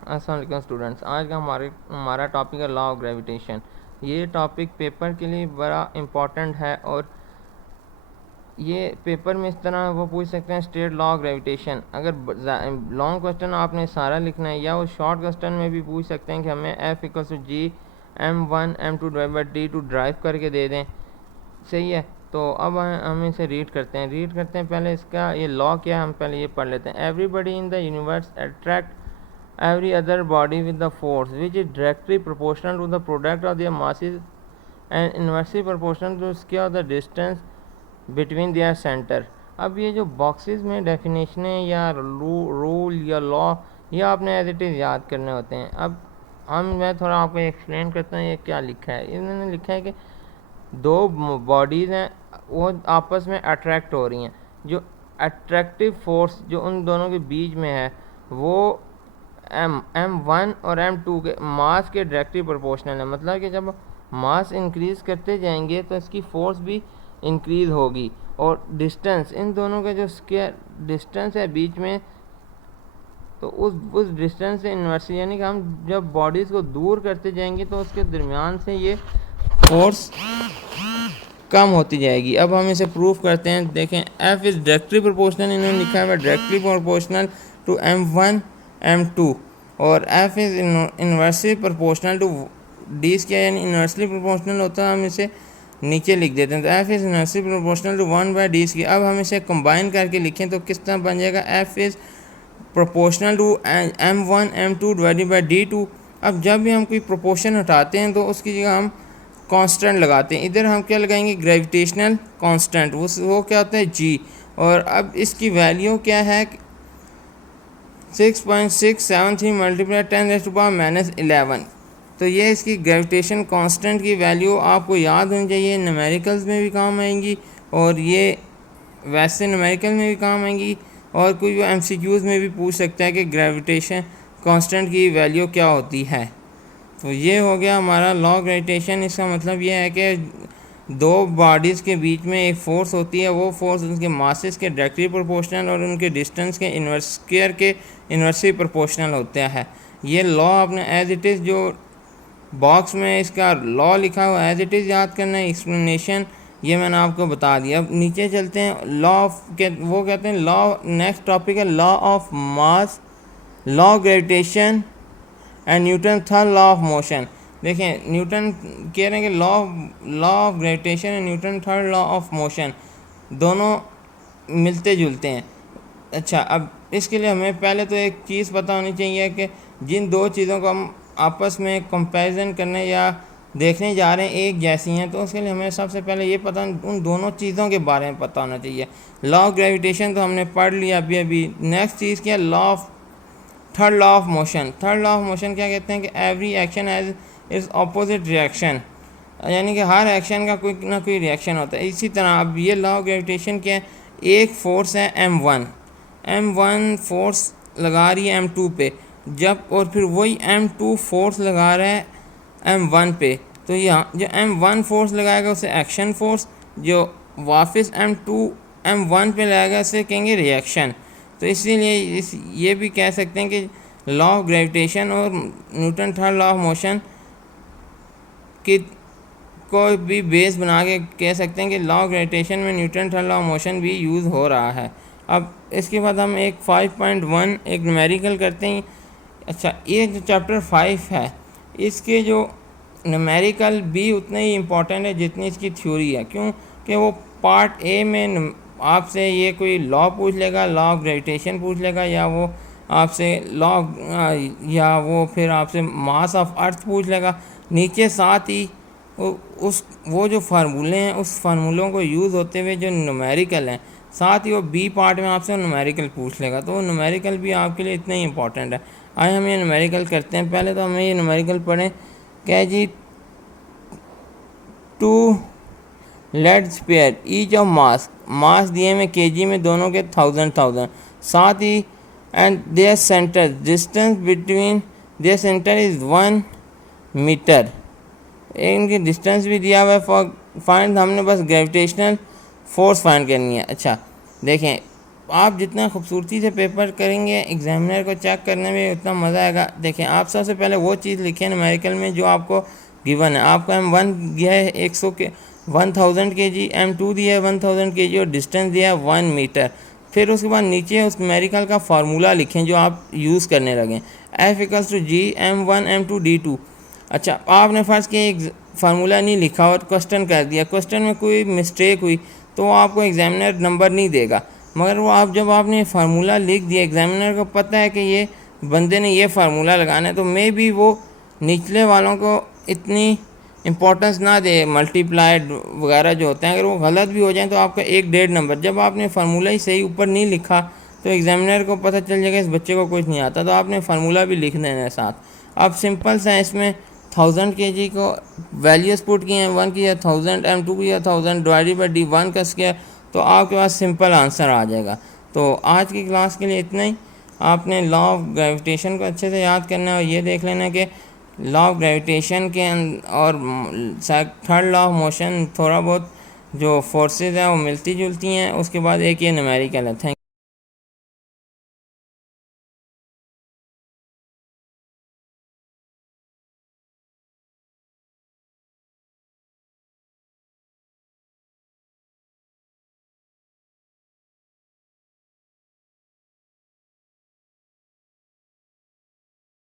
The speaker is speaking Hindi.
अस्सलाम वालेकुम स्टूडेंट्स। आज का हमारा टॉपिक है लॉ ऑफ ग्रेविटेशन। ये टॉपिक पेपर के लिए बड़ा इम्पॉर्टेंट है और ये पेपर में इस तरह वो पूछ सकते हैं स्टेट लॉ ऑफ ग्रेविटेशन। अगर लॉन्ग क्वेश्चन आपने सारा लिखना है या वो शॉर्ट क्वेश्चन में भी पूछ सकते हैं कि हमें F equal to G m1 m2 divide by डी2 ड्राइव करके दे दें। सही है, तो अब हम इसे रीड करते हैं। पहले इसका ये लॉ क्या है हम पहले ये पढ़ लेते हैं। Everybody in the universe attract every other body with the force which is directly proportional to the product of their masses and inversely proportional to square of the distance between their center। अब ये जो बॉक्सेस में डेफिनेशन है या रूल या लॉ ये आपने एज इट इज़ याद करने होते हैं। अब मैं थोड़ा आपको एक्सप्लेन करता हूँ ये क्या लिखा है। इन्होंने लिखा है कि दो बॉडीज़ हैं वो आपस में अट्रैक्ट हो रही हैं। जो अट्रैक्टिव फोर्स जो उन दोनों के बीच में है वो m1 और m2 के मास के डायरेक्टली प्रोपोर्शनल है। मतलब कि जब मास इंक्रीज़ करते जाएंगे तो इसकी फोर्स भी इंक्रीज़ होगी। और डिस्टेंस इन दोनों का जो स्क्वायर डिस्टेंस है बीच में, तो उस डिस्टेंस से इन्वर्सली यानी कि हम जब बॉडीज़ को दूर करते जाएंगे तो उसके दरमियान से ये फोर्स कम होती जाएगी। अब हम इसे प्रूफ करते हैं। देखें, एफ इज़ डायरेक्टली प्रोपोर्शनल, इन्होंने लिखा है directly proportional to m1 m2 और F is inversely proportional to d square यानी इन्वर्सली प्रोपोर्शनल होता है। हम इसे नीचे लिख देते हैं, तो F is inversely proportional to 1/d square. अब हम इसे कंबाइन करके लिखें तो किस तरह बन जाएगा, F is proportional to m1 m2 divided by d2। अब जब भी हम कोई प्रोपोर्शन हटाते हैं तो उसकी जगह हम कांस्टेंट लगाते हैं। इधर हम क्या लगाएंगे, ग्रेविटेशनल कांस्टेंट, वो क्या होता है जी। और अब इसकी वैल्यू क्या है, 6.673 मल्टीप्लाई 10⁻⁻11। तो ये इसकी ग्रेविटेशन कांस्टेंट की वैल्यू आपको याद होनी चाहिए। न्यूमेरिकल्स में भी काम आएंगी और ये वैसे न्यूमेरिकल में भी काम आएंगी और कोई वो MCQs में भी पूछ सकता है कि ग्रेविटेशन कांस्टेंट की वैल्यू क्या होती है। तो ये हो गया हमारा लॉ ऑफ ग्रेविटेशन। इसका मतलब ये है कि दो बॉडीज़ के बीच में एक फ़ोर्स होती है, वो फोर्स उनके मासेस के डायरेक्टली प्रोपोर्शनल और उनके डिस्टेंस के इन्वर्स स्क्वायर के इन्वर्सली प्रोपोर्शनल होता है। ये लॉ आपने एज इट इज़ जो बॉक्स में इसका लॉ लिखा हुआ एज इट इज़ याद करना है। एक्सप्लेनेशन ये मैंने आपको बता दिया। अब नीचे चलते हैं, लॉ ऑफ के वो कहते हैं लॉ, नेक्स्ट टॉपिक है law of mass, law of gravitation and Newton third law of motion. देखें, न्यूटन कह रहे हैं कि law of gravitation and Newton third law of motion दोनों मिलते जुलते हैं। अच्छा, अब इसके लिए हमें पहले तो एक चीज़ पता होनी चाहिए कि जिन दो चीज़ों को हम आपस में कंपैरिजन करने या देखने जा रहे हैं एक जैसी हैं, तो उसके लिए हमें सबसे पहले ये पता उन दोनों चीज़ों के बारे में पता होना चाहिए। लॉ ऑफ ग्रेविटेशन तो हमने पढ़ लिया अभी। नेक्स्ट चीज़ क्या, law of third law of motion. Third law of motion क्या कहते हैं कि every action has its opposite reaction, यानी कि हर एक्शन का कोई ना कोई रिएक्शन होता है। इसी तरह अब ये लॉ ऑफ ग्रेविटेशन क्या है, एक फोर्स है m1 फोर्स लगा रही है m2 पे, जब और फिर वही m2 फोर्स लगा रहा है m1 पे, तो यहाँ जो m1 फोर्स लगाएगा उसे एक्शन फोर्स, जो वापस m1 पे लगाएगा उसे कहेंगे रिएक्शन। तो इसीलिए ये भी कह सकते हैं कि लॉ ऑफ ग्रेविटेशन और Newton third law of motion की को भी बेस बना के कह सकते हैं कि लॉ ऑफ ग्रेविटेशन में Newton third law of motion भी यूज़ हो रहा है। अब इसके बाद हम एक 5.1 एक न्यूमेरिकल करते हैं। अच्छा, ये जो चैप्टर 5 है इसके जो न्यूमेरिकल भी उतने ही इम्पोर्टेंट है जितनी इसकी थ्योरी है। क्यों कि वो पार्ट ए में आपसे ये कोई लॉ पूछ लेगा, लॉ ऑफ ग्रेविटेशन पूछ लेगा, या वो आपसे लॉ या वो फिर आपसे मास ऑफ अर्थ पूछ लेगा। नीचे साथ ही वो जो फार्मूले हैं उस फार्मूलों को यूज़ होते हुए जो न्यूमेरिकल हैं, साथ ही वो बी पार्ट में आपसे न्यूमेरिकल पूछ लेगा। तो न्यूमेरिकल भी आपके लिए इतना ही इंपॉर्टेंट है। आइए हम ये न्यूमेरिकल करते हैं। पहले तो हमें ये न्यूमेरिकल पढ़ें। क्या जी, 2 lead sphere each of mass दिए में केजी में दोनों के 1000 साथ ही and their centre distance between their centre is 1 metre. इनकी डिस्टेंस भी दिया हुआ है। फॉर फाइंड हमने बस ग्रेविटेशनल फोर्स फाइंड करनी है। अच्छा देखें, आप जितना खूबसूरती से पेपर करेंगे एग्जामिनर को चेक करने में उतना मज़ा आएगा। देखें, आप सबसे पहले वो चीज़ लिखें न्यूमेरिकल में जो आपको गिवन है। आपको M1 दिया है 1000 kg, M2 दिया है 1000 kg और डिस्टेंस दिया है 1 मीटर। फिर उसके बाद नीचे उस न्यूमेरिकल का फार्मूला लिखें जो आप यूज़ करने लगें, F=G M1 M2 D2। अच्छा, आपने फ़र्ज़ किया एक फार्मूला नहीं लिखा और क्वेश्चन कर दिया, क्वेश्चन में कोई मिस्टेक हुई तो आपको एग्जामिनर नंबर नहीं देगा। मगर वो आप जब आपने फार्मूला लिख दिया, एग्जामिनर को पता है कि ये बंदे ने ये फार्मूला लगाना है, तो मे बी वो निचले वालों को इतनी इम्पोर्टेंस ना दे, मल्टीप्लाइड वगैरह जो होते हैं, अगर वो गलत भी हो जाए तो आपका 1-1.5 नंबर। जब आपने फार्मूला ही सही ऊपर नहीं लिखा तो एग्जामिनर को पता चल जाएगा इस बच्चे को कुछ नहीं आता, तो आपने फार्मूला भी लिख देना है साथ। आप सिंपल सा इसमें 1000 kg को वैल्यूज पुट किए हैं, 1 किया 1000, M2 किया 1000 डिवाइडेड बाई D1 का स्क्वायर, तो आपके पास सिंपल आंसर आ जाएगा। तो आज की क्लास के लिए इतना ही। आपने लॉ ऑफ ग्रेविटेशन को अच्छे से याद करना है और ये देख लेना कि लॉ ऑफ ग्रेविटेशन के और थर्ड लॉ ऑफ मोशन थोड़ा बहुत जो फोर्सेस हैं वो मिलती जुलती हैं। उसके बाद एक ये न्यूमेरिकल है। थैंक